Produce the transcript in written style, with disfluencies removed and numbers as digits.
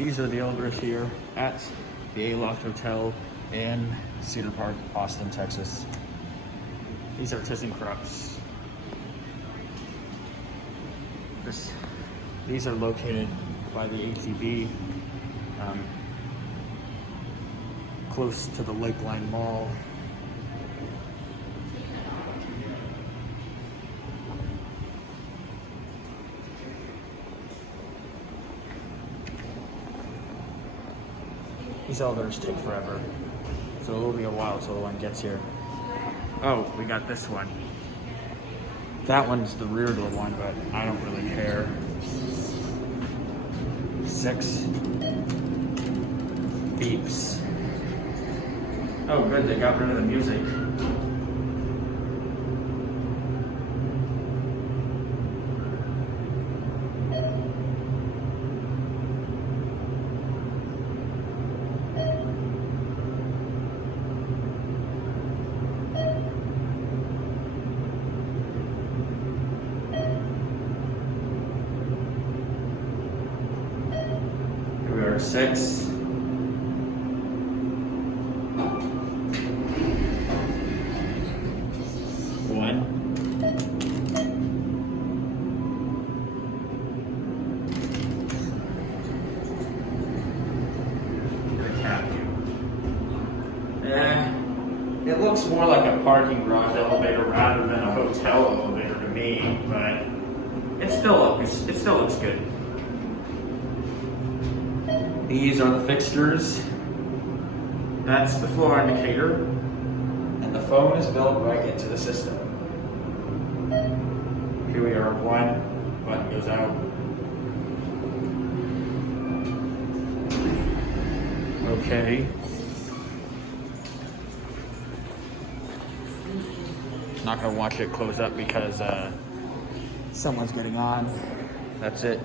These are the elevators here at the Aloft Hotel in Cedar Park, Austin, Texas. These are ThyssenKrupps. These are located by the ATB, close to the Lakeline Mall. These elevators take forever, so it will be a while till the one gets here. Oh, we got this one. That one's the rear door one, but I don't really care. 6 beeps. Oh good, they got rid of the music. Here we are, 6. It looks more like a parking garage elevator rather than a hotel elevator to me, but it still looks good. These are the fixtures. That's the floor indicator, and the phone is built right into the system. Here we are, 1 button goes out. Okay. Not gonna watch it close up because someone's getting on. That's it.